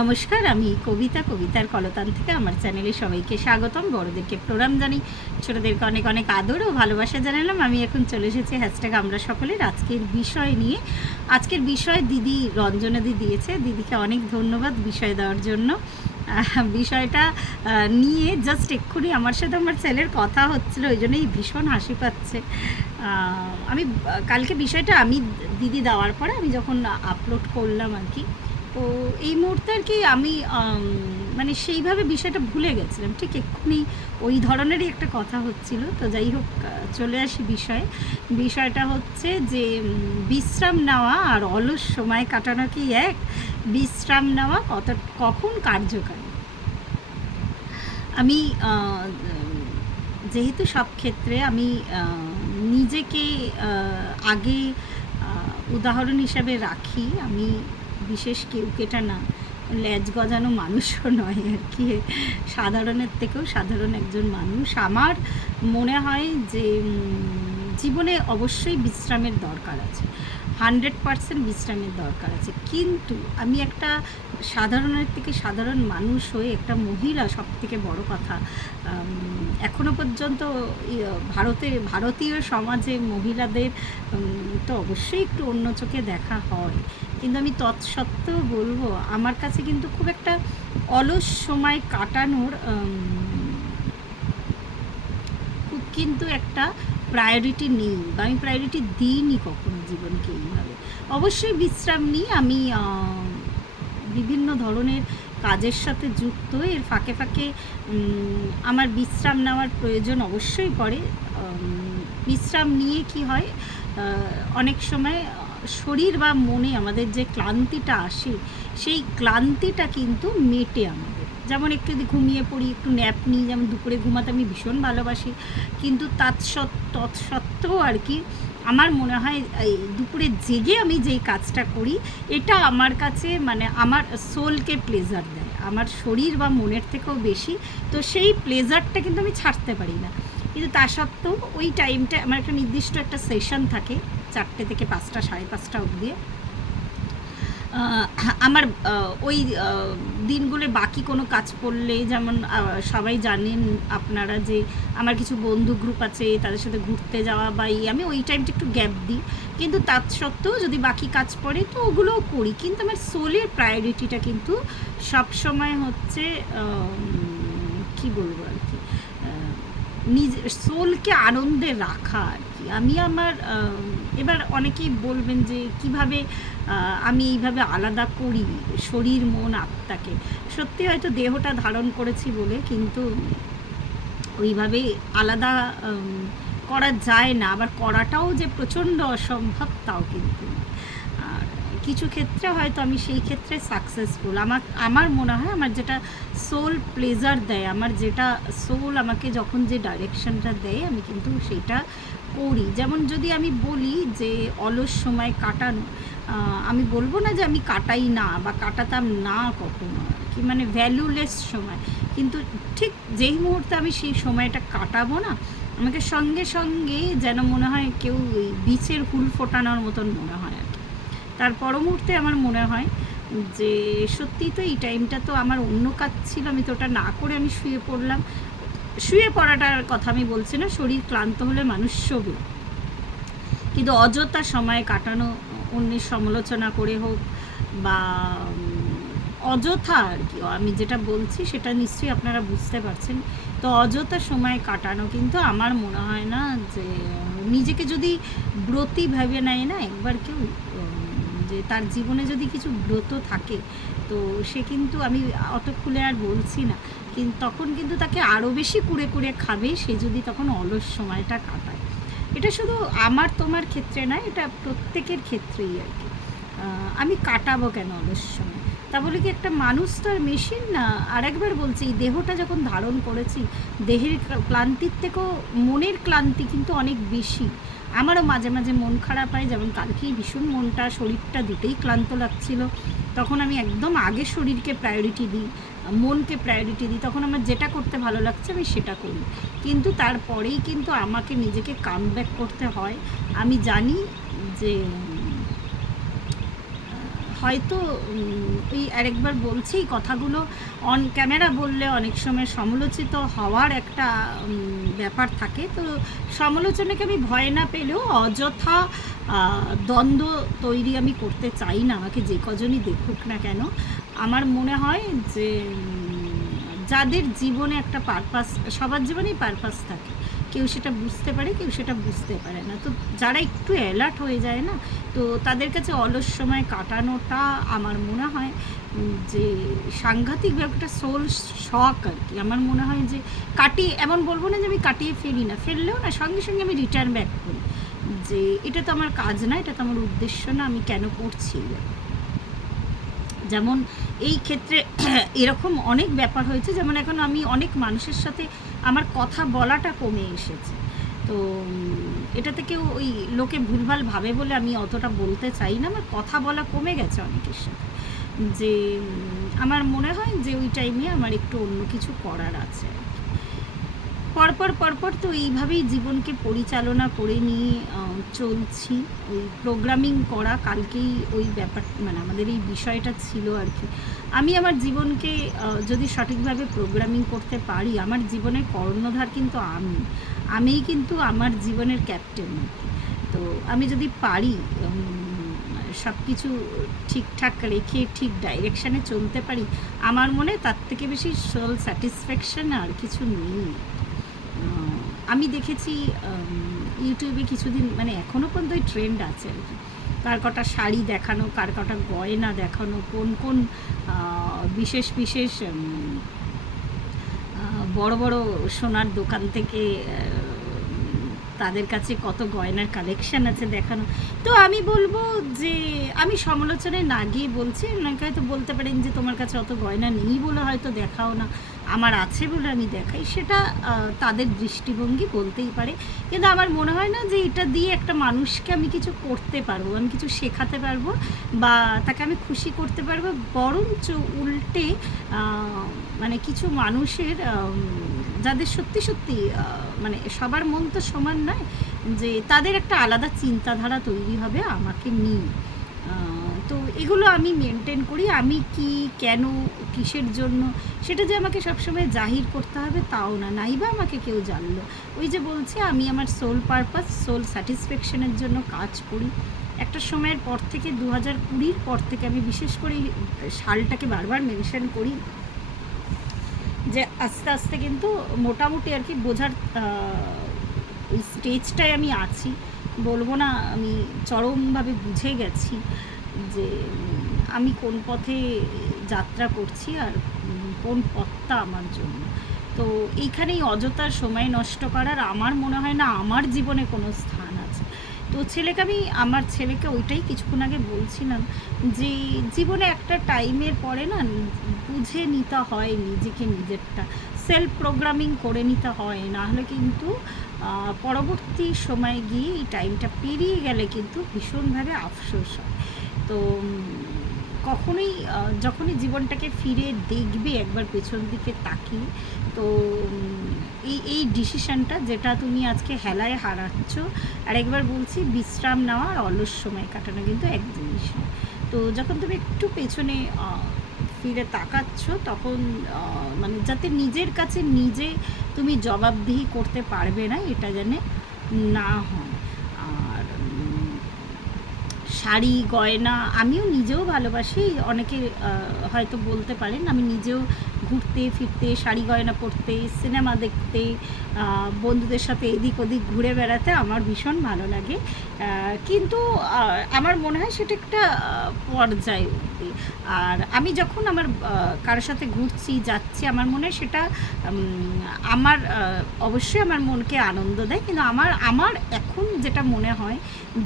নমস্কার, আমি কবিতা, কবিতার কলতান থেকে আমার চ্যানেলে সবাইকে স্বাগতম। বড়দেরকে প্রণাম জানি ছোটোদেরকে অনেক অনেক আদর ও ভালোবাসা জানালাম। আমি এখন চলে এসেছি হ্যাশট্যাগ আমরা সকলের আজকের বিষয় নিয়ে। আজকের বিষয় দিদি রঞ্জনাদি দিয়েছে। দিদিকে অনেক ধন্যবাদ বিষয় দেওয়ার জন্য। বিষয়টা নিয়ে জাস্ট এক্ষুনি আমার সাথে আমার ছেলের কথা হচ্ছিল, ওই জন্যই ভীষণ হাসি পাচ্ছে। আমি কালকে বিষয়টা আমি দিদি দেওয়ার পরে আমি যখন আপলোড করলাম আর কি তো এই মুহূর্তে আর কি আমি মানে সেইভাবে বিষয়টা ভুলে গেছিলাম। ঠিক এক্ষুনি ওই ধরনেরই একটা কথা হচ্ছিল। তো যাই হোক চলে আসি বিষয়ে। বিষয়টা হচ্ছে যে বিশ্রাম নেওয়া আর অলস সময় কাটানো কি এক? বিশ্রাম নেওয়া কত, কখন কার্যকারী? আমি যেহেতু সব ক্ষেত্রে আমি নিজেকে আগে উদাহরণ হিসাবে রাখি। আমি বিশেষ কেউ কেটা না। ল্যাজ গজানো মানুষও নয় আর কি। সাধারণের থেকেও সাধারণ একজন মানুষ। আমার মনে হয় যে জীবনে অবশ্যই বিশ্রামের দরকার আছে। হান্ড্রেড পারসেন্ট বিশ্রামের দরকার আছে। কিন্তু আমি একটা সাধারণের থেকে সাধারণ মানুষ হয়ে একটা মহিলা সব থেকে বড় কথা এখনও পর্যন্ত ভারতে, ভারতীয় সমাজে মহিলাদের তো অবশ্যই একটু অন্য চোখে দেখা হয়। কিন্তু আমি তৎসত্ত্বেও বলব, আমার কাছে কিন্তু খুব একটা অলস সময় কাটানোর খুব কিন্তু একটা প্রায়োরিটি নেই বা আমি প্রায়োরিটি দিইনি কখনো। জীবনকে এইভাবে? অবশ্যই বিশ্রাম নিই। আমি বিভিন্ন ধরনের কাজের সাথে যুক্ত। এর ফাঁকে ফাঁকে আমার বিশ্রাম নেওয়ার প্রয়োজন অবশ্যই পড়ে। বিশ্রাম নিয়ে কি হয় অনেক সময় শরীর বা মনে আমাদের যে ক্লান্তিটা আসে, সেই ক্লান্তিটা কিন্তু মেটে আমাদের। যেমন একটু ঘুমিয়ে পড়ি, একটু ন্যাপ নিই, যেমন দুপুরে ঘুমাতে আমি ভীষণ ভালোবাসি। কিন্তু তৎসৎ তৎসত্ত্বেও আর কি আমার মনে হয়, এই দুপুরে জেগে আমি যেই কাজটা করি, এটা আমার কাছে মানে আমার সোলকে প্লেজার দেয়। আমার শরীর বা মনের থেকেও বেশি, তো সেই প্লেজারটা কিন্তু আমি ছাড়তে পারি না। কিন্তু তা সত্ত্বেও ওই টাইমটা আমার একটা নির্দিষ্ট একটা সেশন থাকে, চারটে থেকে পাঁচটা, সাড়ে পাঁচটা অবধি। আমার ওই আহ, দিনগুলো বাকি কোনো কাজ পড়লে যেমন সবাই জানেন আপনারা যে আমার কিছু বন্ধু গ্রুপ আছে তাদের সাথে ঘুরতে যাওয়া বা এই আমি ওই টাইমটা একটু গ্যাপ দিই। কিন্তু তা সত্ত্বেও যদি বাকি কাজ পড়ে তো ওগুলোও করি। কিন্তু আমার সোলের প্রায়োরিটিটা কিন্তু সব সময় হচ্ছে কি বলব আর কি নিজের সোলকে আনন্দে রাখা আর কি। আমি আমার এবার অনেকেই বলবেন যে কীভাবে আমি এইভাবে আলাদা করি, শরীর, মন, আত্মাকে। সত্যি হয়তো দেহটা ধারণ করেছি বলে, কিন্তু ওইভাবে আলাদা করা যায় না। আবার করাটাও যে প্রচণ্ড অসম্ভব, তাও কিন্তু আর কিছু ক্ষেত্রে হয়তো আমি সেই ক্ষেত্রে সাকসেসফুল আমার আমার মনে হয় আমার যেটা সোল প্লেজার দেয়, আমার যেটা সোল আমাকে যখন যে ডাইরেকশনটা দেয়, আমি কিন্তু সেটা করি। যেমন যদি আমি বলি যে অলস সময় কাটানো আমি বলব না যে আমি কাটাই না বা কাটাতাম না কখনো আর কি মানে ভ্যালুলেস সময়। কিন্তু ঠিক যেই মুহূর্তে আমি সেই সময়টা কাটাবো না, আমাকে সঙ্গে সঙ্গে যেন মনে হয় কেউ ওই বিচের হুল ফোটানোর মতন মনে হয় আর কি। তার পর মুহূর্তে আমার মনে হয় যে সত্যি তো এই টাইমটা তো আমার অন্য কাজ ছিল, আমি তো ওটা না করে আমি শুয়ে পড়লাম। শুয়ে পড়াটার কথা আমি বলছি না, শরীর ক্লান্ত হলে মানুষ শোবে। কিন্তু অযথা সময় কাটানো অন্যের সমালোচনা করে হোক বা অযথা আর কি, আমি যেটা বলছি সেটা নিশ্চয়ই আপনারা বুঝতে পারছেন। তো অযথা সময় কাটানো কিন্তু আমার মনে হয় না যে, নিজেকে যদি ব্রতী ভেবে নেয় না, একবার কেউ যে তার জীবনে যদি কিছু ব্রত থাকে, তো সে কিন্তু আমি অত খুলে আর বলছি না। কিন্তু তখন কিন্তু তাকে আরও বেশি কুড়ে কুড়ে খাবে, সে যদি তখন অলস সময়টা কাটায়। এটা শুধু আমার, তোমার ক্ষেত্রে না এটা প্রত্যেকের ক্ষেত্রেই আর কি। আমি কাটাবো কেন অলস সময় তা বলে কি একটা মানুষ তো আর মেশিন না? আর একবার বলছি, এই দেহটা যখন ধারণ করেছি, দেহের ক্লান্তির থেকেও মনের ক্লান্তি কিন্তু অনেক বেশি। আমারও মাঝে মাঝে মন খারাপ হয়, যেমন কালকেই ভীষণ মনটা, শরীরটা দুটোই ক্লান্ত লাগছিল। তখন আমি একদম আগে শরীরকে প্রায়োরিটি দিই, মনকে প্রায়োরিটি দিই, তখন আমার যেটা করতে ভালো লাগছে আমি সেটা করি। কিন্তু তারপরেই কিন্তু আমাকে নিজেকে কাম করতে হয়। আমি জানি যে হয়তো ওই আরেকবার বলছি এই কথাগুলো অন ক্যামেরা বললে অনেক সময় সমালোচিত হওয়ার একটা ব্যাপার থাকে। তো সমালোচনাকে আমি ভয় না পেলেও অযথা দ্বন্দ্ব তৈরি আমি করতে চাই না। আমাকে যে কজনই দেখুক না কেন, আমার মনে হয় যে যাদের জীবনে একটা পারপাস সবার জীবনেই পারপাস থাকে। কেউ সেটা বুঝতে পারে, কেউ সেটা বুঝতে পারে না। তো যারা একটু অ্যালার্ট হয়ে যায় না, তো তাদের কাছে অলস সময় কাটানোটা আমার মনে হয় যে সাংঘাতিক একটা সোল শখ আর কি। আমার মনে হয় যে কাটিয়ে, এমন বলব না যে আমি কাটিয়ে ফেলি না, ফেললেও না, সঙ্গে সঙ্গে আমি রিটার্ন ব্যাক করি। যে এটা তো আমার কাজ না, এটা তো আমার উদ্দেশ্য না, আমি কেন করছি? যেমন এই ক্ষেত্রে এরকম অনেক ব্যাপার হয়েছে, যেমন এখন আমি অনেক মানুষের সাথে আমার কথা বলাটা কমে এসেছে তো এটা থেকেও ওই লোকে ভুলভাল ভাবে বলে আমি অতটা বলতে চাই না, আমার কথা বলা কমে গেছে অনেকের সাথে যে আমার মনে হয় যে ওই টাইমে আমার একটু অন্য কিছু করার আছে। পরপর পরপর তো এইভাবেই জীবনকে পরিচালনা করে নিয়ে চলছি। ওই প্রোগ্রামিং করা কালকেই ওই ব্যাপার মানে আমাদের এই বিষয়টা ছিল আর কি। আমি আমার জীবনকে যদি সঠিকভাবে প্রোগ্রামিং করতে পারি, আমার জীবনের কর্ণধার কিন্তু আমি। আমিই কিন্তু আমার জীবনের ক্যাপ্টেন তো আমি যদি পারি সব কিছু ঠিকঠাক রেখে, ঠিক ডাইরেকশানে চলতে পারি, আমার মনে তার থেকে বেশি সোল স্যাটিসফ্যাকশন আর কিছু নেই। আমি দেখেছি ইউটিউবে কিছুদিন মানে এখনও পর্যন্ত ওই ট্রেন্ড আছে আর কি। কার কটা শাড়ি দেখানো, কার কটা গয়না দেখানো, কোন কোন বিশেষ বিশেষ বড় বড় সোনার দোকান থেকে তাদের কাছে কত গয়নার কালেকশন আছে দেখানো। তো আমি বলব যে, আমি সমালোচনায় না গিয়ে বলছি, অনেকে হয়তো বলতে পারেন যে তোমার কাছে অত গয়না নেই বলে হয়তো দেখাও না। আমার আছে বলে আমি দেখাই, সেটা তাদের দৃষ্টিভঙ্গি বলতেই পারে। কিন্তু আমার মনে হয় না যে এটা দিয়ে একটা মানুষকে আমি কিছু করতে পারব, আমি কিছু শেখাতে পারব বা তাকে আমি খুশি করতে পারব। বরঞ্চ উল্টে মানে কিছু মানুষের যাদের সত্যি সত্যি মানে সবার মন তো সমান নয়, যে তাদের একটা আলাদা চিন্তাধারা তৈরি হবে আমাকে নিয়ে। তো এগুলো আমি মেনটেন করি। আমি কি, কেন, কিসের জন্য, সেটা যে আমাকে সবসময় জাহির করতে হবে তাও না। নাইবা আমাকে কেউ জানলো। ওই যে বলছি, আমি আমার সোল পারপাস সোল স্যাটিসফ্যাকশনের জন্য কাজ করি। একটা সময়ের পর থেকে দু হাজার কুড়ির পর থেকে আমি বিশেষ করে সালটাকে বারবার মেনশন করি যে আস্তে আস্তে কিন্তু মোটামুটি আর কি বোঝার ওই স্টেজটায় আমি আছি। বলব না, আমি চরমভাবে বুঝে গেছি। যে, আমি কোন পথে যাত্রা করছি আর কোন পথটা আমার জন্য। তো এইখানেই অযথা সময় নষ্ট করার আমার মনে হয় না আমার জীবনে কোনো স্থান আছে। তো ছেলেকে আমি, আমার ছেলেকে ওইটাই কিছুক্ষণ আগে বলছিলাম যে, জীবনে একটা টাইমের পরে না বুঝে নিতে হয় নিজেকে নিজেরটা। সেলফ প্রোগ্রামিং করে নিতে হয় না হলে কিন্তু পরবর্তী সময়ে গিয়ে এই টাইমটা পেরিয়ে গেলে কিন্তু ভীষণভাবে আফসোস হয়। তো কখনোই যখনই জীবনটাকে ফিরে দেখবে, একবার পেছন দিকে তাকিয়ে, তো এই এই ডিসিশনটা যেটা তুমি আজকে হেলায় হারাচ্ছ আর একবার বলছি, বিশ্রাম নেওয়া আর অলস সময় কাটানো কিন্তু এক জিনিস। তো, যখন তুমি একটু পেছনে ফিরে তাকাচ্ছ, তখন মানে যাতে নিজের কাছে নিজে তুমি জবাবদিহি করতে পারবে না, এটা যেন না হয় শাড়ি, গয়না, আমিও নিজেও ভালোবাসি। অনেকে হয়তো বলতে পারেন, আমি নিজেও ঘুরতে, ফিরতে, শাড়ি, গয়না পরতে, সিনেমা দেখতে বন্ধুদের সাথে এদিক ওদিক ঘুরে বেড়াতে আমার ভীষণ ভালো লাগে। কিন্তু আমার মনে হয় সেটা একটা পর্যায় আর আমি যখন আমার কারোর সাথে ঘুরছি, যাচ্ছি, আমার মনে হয় সেটা আমার অবশ্যই আমার মনকে আনন্দ দেয়। কিন্তু আমার আমার এখন যেটা মনে হয়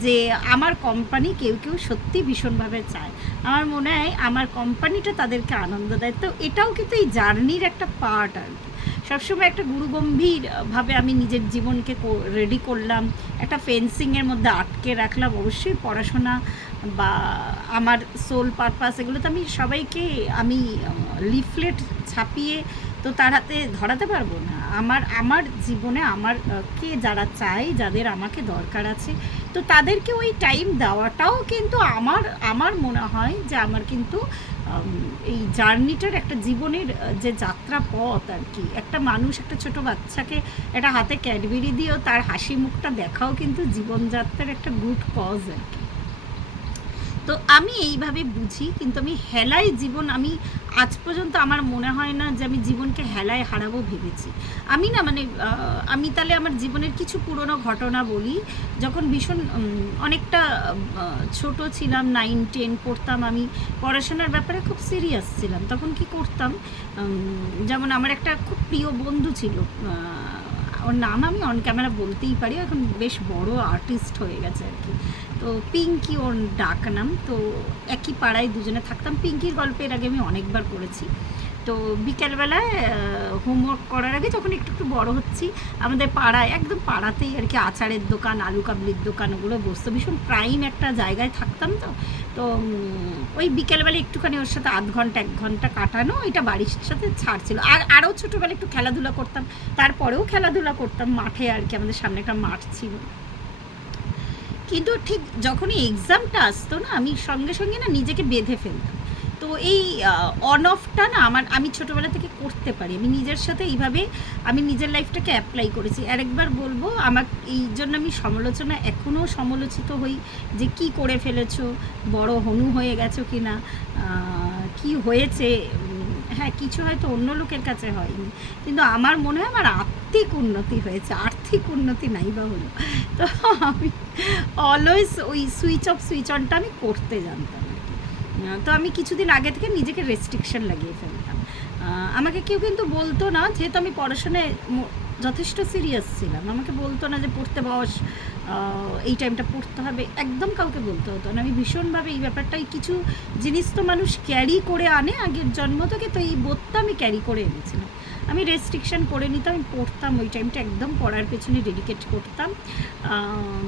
যে আমার কোম্পানি কেউ কেউ সত্যি ভীষণভাবে চায়। আমার মনে হয় আমার কোম্পানিটা তাদেরকে আনন্দ দেয়। তো এটাও কিন্তু এই জার্নির একটা পার্ট আর কি। সবসময় একটা গুরুগম্ভীরভাবে আমি নিজের জীবনকে রেডি করলাম, একটা ফেন্সিংয়ের মধ্যে আটকে রাখলাম। অবশ্যই পড়াশোনা বা আমার সোল পারপাস এগুলো তো আমি সবাইকে, আমি লিফলেট ছাপিয়ে তো তার হাতে ধরাতে পারব না। আমার আমার জীবনে আমার কে যারা চায়, যাদের আমাকে দরকার আছে, তো তাদেরকে ওই টাইম দেওয়াটাও কিন্তু আমার আমার মনে হয় যে আমার কিন্তু এই জার্নিটার একটা জীবনের যে যাত্রা পথ আর কি, একটা মানুষ, একটা ছোট বাচ্চাকে একটা হাতে ক্যাডবেরি দিয়েও তার হাসি মুখটা দেখাও কিন্তু জীবনযাত্রার একটা গুড কজ আর কি। তো আমি এইভাবে বুঝি, কিন্তু আমি হেলায় জীবন, আমি আজ পর্যন্ত আমার মনে হয় না যে আমি জীবনকে হেলায় হারাবো ভেবেছি। আমি না মানে আমি তাহলে আমার জীবনের কিছু পুরনো ঘটনা বলি। যখন ভীষণ অনেকটা ছোট ছিলাম নাইন টেন পড়তাম আমি। পড়াশোনার ব্যাপারে খুব সিরিয়াস ছিলাম। তখন কি করতাম? যেমন আমার একটা খুব প্রিয় বন্ধু ছিল ওর নাম আমি অন ক্যামেরা বলতেই পারি এখন বেশ বড় আর্টিস্ট হয়ে গেছে আর কি। তো পিঙ্কি ওর ডাক নাম তো একই পাড়ায় দুজনে থাকতাম। পিঙ্কির গল্পের আগে আমি অনেকবার পড়েছি তো বিকেলবেলায় হোমওয়ার্ক করার আগে যখন একটু একটু বড় হচ্ছি, আমাদের পাড়ায়, একদম পাড়াতেই আর কি আচারের দোকান, আলু কাবলির দোকান, ওগুলো বসতো। ভীষণ প্রাইম একটা জায়গায় থাকতাম তো। তো ওই বিকেলবেলা একটুখানি ওর সাথে আধ ঘণ্টা, এক ঘণ্টা কাটানো, এটা বাড়ির সাথে ছাড়ছিল। আর আরও ছোটোবেলা একটু খেলাধুলা করতাম। তারপরেও খেলাধুলা করতাম। মাঠে আর কি আমাদের সামনে একটা মাঠ ছিল। কিন্তু ঠিক যখনই এক্সামটা আসতো না, আমি সঙ্গে সঙ্গে না নিজেকে বেঁধে ফেলতাম। তো এই অন অফটা না আমার, আমি ছোটোবেলা থেকে করতে পারি। আমি নিজের সাথে এইভাবে, আমি নিজের লাইফটাকে অ্যাপ্লাই করেছি। আরেকবার বলব, আমার এই জন্য আমি সমালোচনা এখনও সমালোচিত হই যে কি করে ফেলেছো, বড় হনু হয়ে গেছো কি না কি হয়েছে? হ্যাঁ কিছু হয়তো অন্য লোকের কাছে হয়নি। কিন্তু আমার মনে হয় আমার আত্মিক উন্নতি হয়েছে, আর্থিক উন্নতি নাই বা হলো। তো আমি অলওয়েজ ওই সুইচ অফ সুইচ অনটা আমি করতে জানতাম। তো আমি কিছুদিন আগে থেকে নিজেকে রেস্ট্রিকশন লাগিয়ে ফেলতাম। আমাকে কেউ কিন্তু বলতো না, যেহেতু আমি পড়াশোনায় যথেষ্ট সিরিয়াস ছিলাম। আমাকে বলতো না যে পড়তে বস এই টাইমটা পড়তে হবে। একদম কাউকে বলতে হতো না। আমি ভীষণভাবে এই ব্যাপারটাই কিছু জিনিস তো মানুষ ক্যারি করে আনে আগের জন্ম থেকে, তো এই বোধটা আমি ক্যারি করে এনেছিলাম। আমি রেস্ট্রিকশন করে নিতাম, আমি পড়তাম ওই টাইমটা একদম পড়ার পেছনে ডেডিকেট করতাম।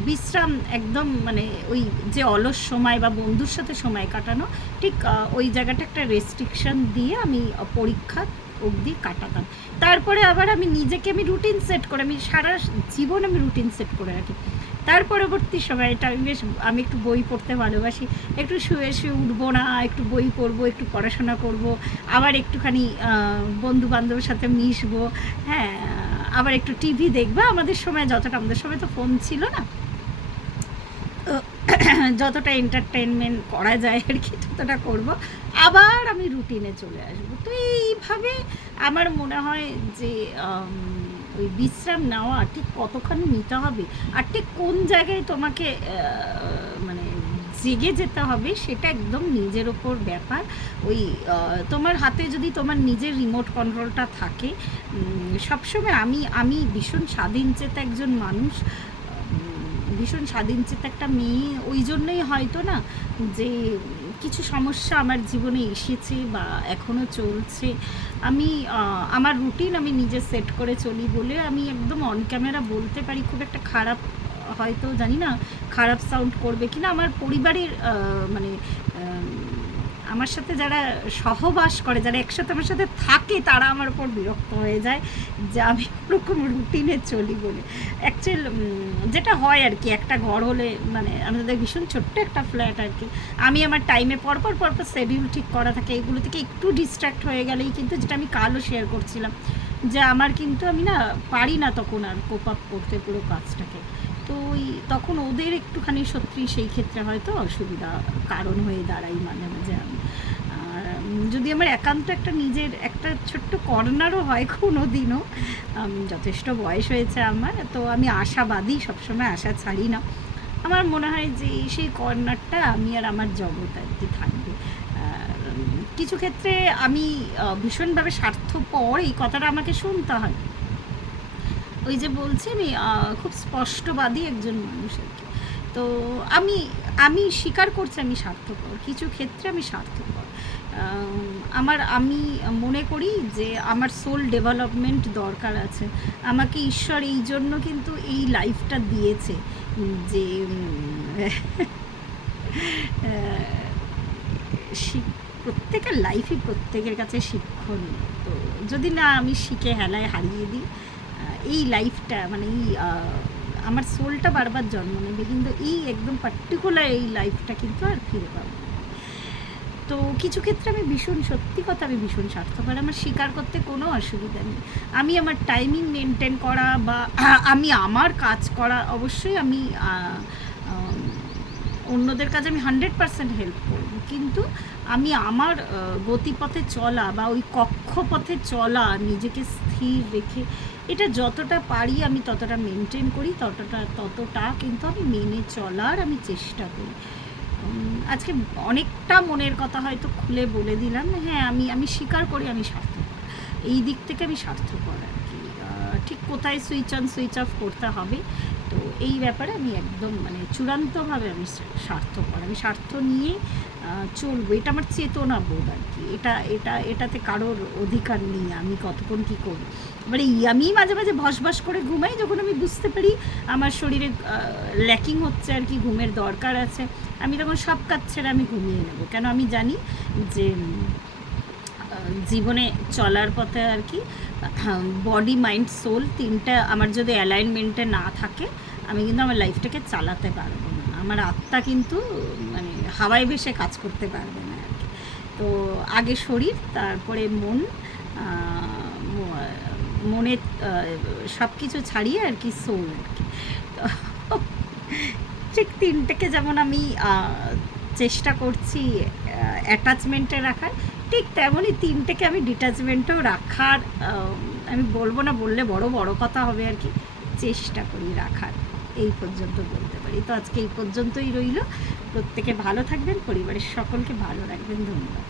বিশ্রাম একদম মানে ওই যে অলস সময় বা বন্ধুর সাথে সময় কাটানো, ঠিক ওই জায়গাটা একটা রেস্ট্রিকশান দিয়ে আমি পরীক্ষা অবধি কাটাতাম। তারপরে আবার আমি নিজেকে আমি রুটিন সেট করে, আমি সারা জীবন আমি রুটিন সেট করে রাখি। তার পরবর্তী সময়টা আমি বেশ, আমি একটু বই পড়তে ভালোবাসি। একটু শুয়ে শুয়ে উঠবো না, একটু বই পড়ব, একটু পড়াশোনা করব, আবার একটুখানি বন্ধু বান্ধবের সাথে মিশবো হ্যাঁ আবার একটু টিভি দেখব। আমাদের সময় যতটা, আমাদের সময় তো ফোন ছিল না। যতটা এন্টারটেনমেন্ট করা যায় আর কি, ততটা করব। আবার আমি রুটিনে চলে আসব। তো এইভাবে আমার মনে হয় যে ওই বিশ্রাম নেওয়া, ঠিক কতখানি নিতে হবে আর ঠিক কোন জায়গায় তোমাকে মানে জেগে যেতে হবে সেটা একদম নিজের ওপর ব্যাপার। ওই তোমার হাতে যদি তোমার নিজের রিমোট কন্ট্রোলটা থাকে সবসময় আমি আমি ভীষণ স্বাধীনচেতা একজন মানুষ। ভীষণ স্বাধীনচেতা একটা মেয়ে, ওই জন্যই হয়তো না যে কিছু সমস্যা আমার জীবনে এসেছে বা এখনও চলছে। আমি আমার রুটিন আমি নিজে সেট করে চলি বলে আমি একদম অন ক্যামেরা বলতে পারি, খুব একটা খারাপ, হয়তো জানি না, খারাপ সাউন্ড করবে কিনা। আমার পরিবারের মানে আমার সাথে যারা সহবাস করে, যারা একসাথে আমার সাথে থাকে, তারা আমার উপর বিরক্ত হয়ে যায় যে আমি ওরকম রুটিনে চলি বলে। অ্যাকচুয়াল যেটা হয় আর কি, একটা ঘর হলে মানে আমাদের ভীষণ ছোট্ট একটা ফ্ল্যাট আর কি। আমি আমার টাইমে পরপর পরপর শিডিউল ঠিক করা থাকে, এগুলো থেকে একটু ডিস্ট্র্যাক্ট হয়ে গেলেই কিন্তু যেটা আমি কালও শেয়ার করছিলাম, যে আমার কিন্তু আমি না পারি না তখন আর কোপ আপ করতে পুরো কাজটাকে। তো ওই তখন ওদের একটুখানি সত্যি সেই ক্ষেত্রে হয়তো অসুবিধা কারণ হয়ে দাঁড়াই মাঝে মাঝে আমি। আর যদি আমার একান্ত একটা নিজের একটা ছোট্ট কর্নারও হয় কোনো দিনও যথেষ্ট বয়স হয়েছে আমার, তো আমি আশাবাদী, সবসময় আশা ছাড়ি না। আমার মনে হয় যে সেই কর্নারটা আমি আর আমার জগৎ আর কি থাকবে। কিছু ক্ষেত্রে আমি ভীষণভাবে স্বার্থপর, এই কথাটা আমাকে শুনতে হয়। ওই যে বলছি আমি খুব স্পষ্টবাদী একজন মানুষ আর কি। তো আমি আমি স্বীকার করছি আমি স্বার্থপর, কিছু ক্ষেত্রে আমি স্বার্থপর। আমার, আমি মনে করি যে আমার সোল ডেভেলপমেন্ট দরকার আছে। আমাকে ঈশ্বর এই জন্য কিন্তু এই লাইফটা দিয়েছে যে প্রত্যেকের লাইফই প্রত্যেকের কাছে শিক্ষণীয়। তো যদি না আমি শিখে হেলায় হারিয়ে দিই এই লাইফটা মানে এই আমার সোলটা বারবার জন্ম নেবে কিন্তু এই একদম পার্টিকুলার এই লাইফটা কিন্তু আর ফিরে পাবো। তো কিছু ক্ষেত্রে আমি ভীষণ সত্যি কথা আমি ভীষণ স্বার্থপর আমার স্বীকার করতে কোনো অসুবিধা নেই আমি আমার টাইমিং মেনটেন করা বা আমি আমার কাজ করা অবশ্যই আম, অন্যদের কাজে আমি হান্ড্রেড পার্সেন্ট হেল্প করব। কিন্তু আমি আমার গতিপথে চলা বা ওই কক্ষপথে চলা, নিজেকে স্থির রেখে এটা যতটা পারি আমি ততটা মেনটেন করি, ততটা ততটা কিন্তু আমি মেনে চলার আমি চেষ্টা করি। আজকে অনেকটা মনের কথা হয়তো খুলে বলে দিলাম হ্যাঁ আমি আমি স্বীকার করি আমি স্বার্থপর এই দিক থেকে আমি স্বার্থপর আর কি। ঠিক কোথায় সুইচ অন সুইচ অফ করতে হবে? তো এই ব্যাপারে আমি একদম মানে চূড়ান্তভাবে আমি স্বা- স্বার্থপর। আমি স্বার্থ নিয়ে চলবো। এটা আমার চেতনা বোধ আর কি। এটা এটা, এটাতে কারোর অধিকার নেই। আমি কতক্ষণ কী করব? এই আমি মাঝে মাঝে ভসভস করে ঘুমাই যখন আমি বুঝতে পারি আমার শরীরে ল্যাকিং হচ্ছে আর কি, ঘুমের দরকার আছে। আমি তখন সব কাজ ছেড়ে আমি ঘুমিয়ে নেব। কেন আমি জানি যে জীবনে চলার পথে আর কি বডি, মাইন্ড, সোল তিনটা আমার যদি অ্যালাইনমেন্টে না থাকে, আমি কিন্তু আমার লাইফটাকে চালাতে পারব না। আমার আত্মা কিন্তু মানে হাওয়ায় ভেসে কাজ করতে পারবে না আর কি। তো আগে শরীর, তারপরে মন মনে সব কিছু ছাড়িয়ে আর কি সোল আর কি। ঠিক তিনটেকে যেমন আমি চেষ্টা করছি অ্যাটাচমেন্টে রাখার ঠিক তেমনই তিনটেকে আমি ডিটাচমেন্টেও রাখার আমি বলব না বললে বড় বড় কথা হবে আর কি, চেষ্টা করি রাখার। এই পর্যন্ত বলতে পারি। তো আজকে এই পর্যন্তই রইল। প্রত্যেকে ভালো থাকবেন, পরিবারের সকলকে ভালো রাখবেন। ধন্যবাদ।